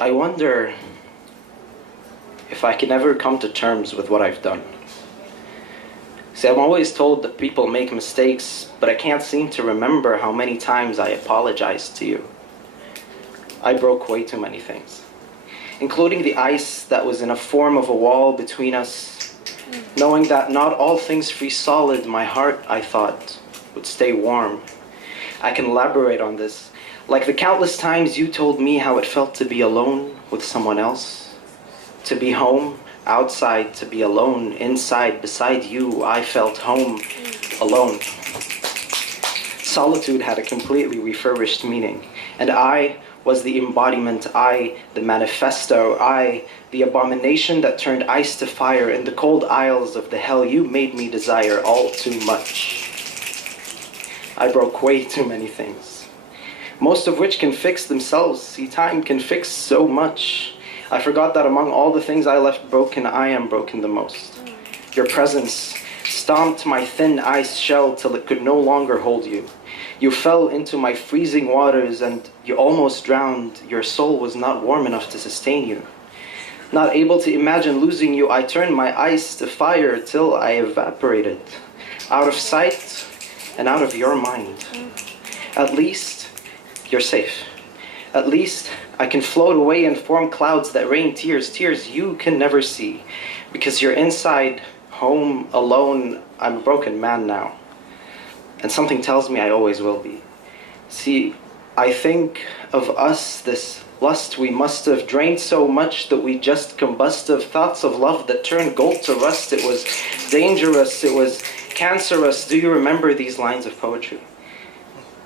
I wonder if I can ever come to terms with what I've done. See, I'm always told that people make mistakes, but I can't seem to remember how many times I apologized to you. I broke way too many things, including the ice that was in a form of a wall between us, knowing that not all things freeze solid, my heart, I thought, would stay warm. I can elaborate on this, like the countless times you told me how it felt to be alone with someone else, to be home, outside, to be alone, inside, beside you. I felt home, alone. Solitude had a completely refurbished meaning, and I was the embodiment, I, the manifesto, I, the abomination that turned ice to fire in the cold aisles of the hell you made me desire all too much. I broke way too many things, most of which can fix themselves. See, time can fix so much. I forgot that among all the things I left broken, I am broken the most. Your presence stomped my thin ice shell till it could no longer hold you. You fell into my freezing waters and you almost drowned. Your soul was not warm enough to sustain you. Not able to imagine losing you, I turned my ice to fire till I evaporated. Out of sight and out of your mind. At least, you're safe. At least, I can float away and form clouds that rain tears, tears you can never see. Because you're inside, home, alone. I'm a broken man now. And something tells me I always will be. See, I think of us, this lust we must have drained so much that we just combust of thoughts of love that turned gold to rust. It was dangerous, it was cancerous. Do you remember these lines of poetry?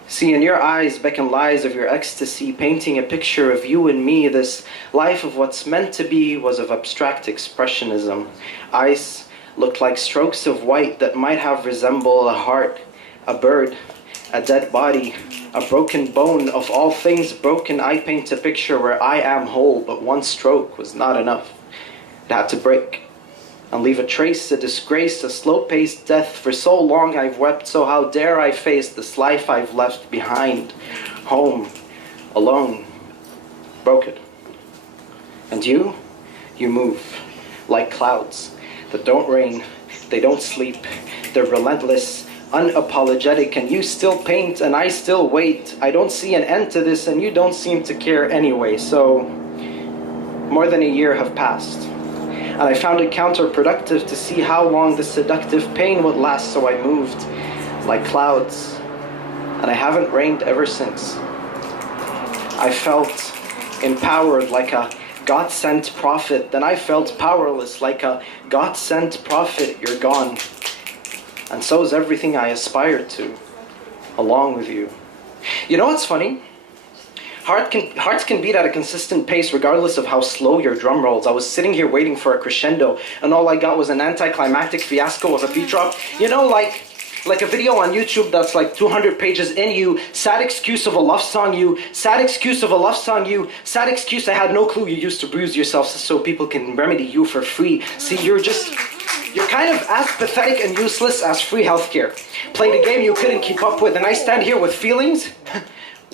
See, in your eyes beckon lies of your ecstasy, painting a picture of you and me. This life of what's meant to be was of abstract expressionism. Ice looked like strokes of white that might have resembled a heart, a bird, a dead body, a broken bone. Of all things broken, I paint a picture where I am whole, but one stroke was not enough. It had to break and leave a trace, a disgrace, a slow-paced death. For so long I've wept, so how dare I face this life I've left behind? Home, alone, broken. And you move like clouds that don't rain, they don't sleep, they're relentless, unapologetic, and you still paint and I still wait. I don't see an end to this and you don't seem to care anyway. So more than a year have passed, and I found it counterproductive to see how long the seductive pain would last, so I moved like clouds, and I haven't rained ever since. I felt empowered like a God-sent prophet, then I felt powerless like a God-sent prophet. You're gone. And so is everything I aspired to, along with you. You know what's funny? Hearts can beat at a consistent pace regardless of how slow your drum rolls. I was sitting here waiting for a crescendo, and all I got was an anticlimactic fiasco of a beat drop. You know, like a video on YouTube that's like 200 pages in. You sad excuse of a love song, you sad excuse of a love song, you sad excuse I had no clue you used to bruise yourself so people can remedy you for free. See, you're kind of as pathetic and useless as free healthcare. Played a game you couldn't keep up with, and I stand here with feelings.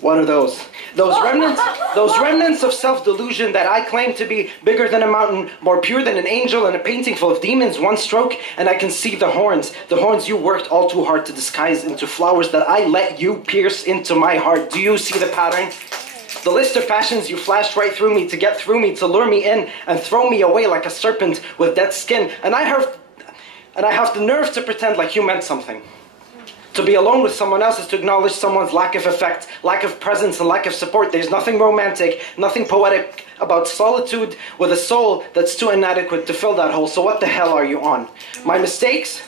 What are those? Those remnants of self-delusion that I claim to be bigger than a mountain, more pure than an angel in a painting full of demons. One stroke, and I can see the horns you worked all too hard to disguise into flowers that I let you pierce into my heart. Do you see the pattern? The list of passions you flashed right through me to get through me, to lure me in and throw me away like a serpent with dead skin. And I have the nerve to pretend like you meant something. To be alone with someone else is to acknowledge someone's lack of effect, lack of presence, and lack of support. There's nothing romantic, nothing poetic about solitude with a soul that's too inadequate to fill that hole. So what the hell are you on? My mistakes?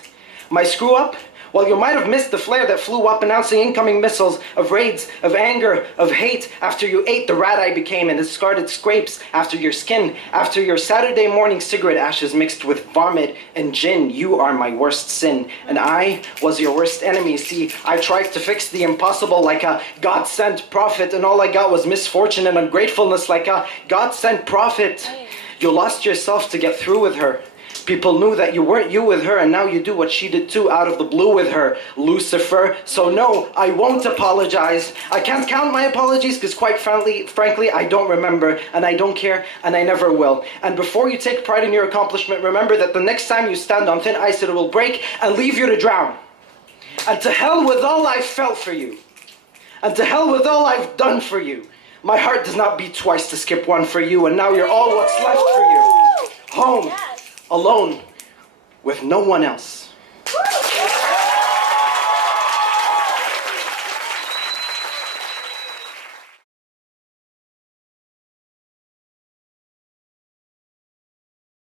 My screw up? Well, you might have missed the flare that flew up announcing incoming missiles of raids, of anger, of hate, after you ate the rat I became and discarded scrapes after your skin, after your Saturday morning cigarette ashes mixed with vomit and gin. You are my worst sin, and I was your worst enemy. See, I tried to fix the impossible like a God-sent prophet, and all I got was misfortune and ungratefulness like a God-sent prophet. You lost yourself to get through with her. People knew that you weren't you with her, and now you do what she did too, out of the blue with her, Lucifer. So no, I won't apologize. I can't count my apologies, because quite frankly, I don't remember, and I don't care, and I never will. And before you take pride in your accomplishment, remember that the next time you stand on thin ice, it will break and leave you to drown. And to hell with all I've felt for you. And to hell with all I've done for you. My heart does not beat twice to skip one for you, and now you're all what's left for you. Home, alone, with no one else.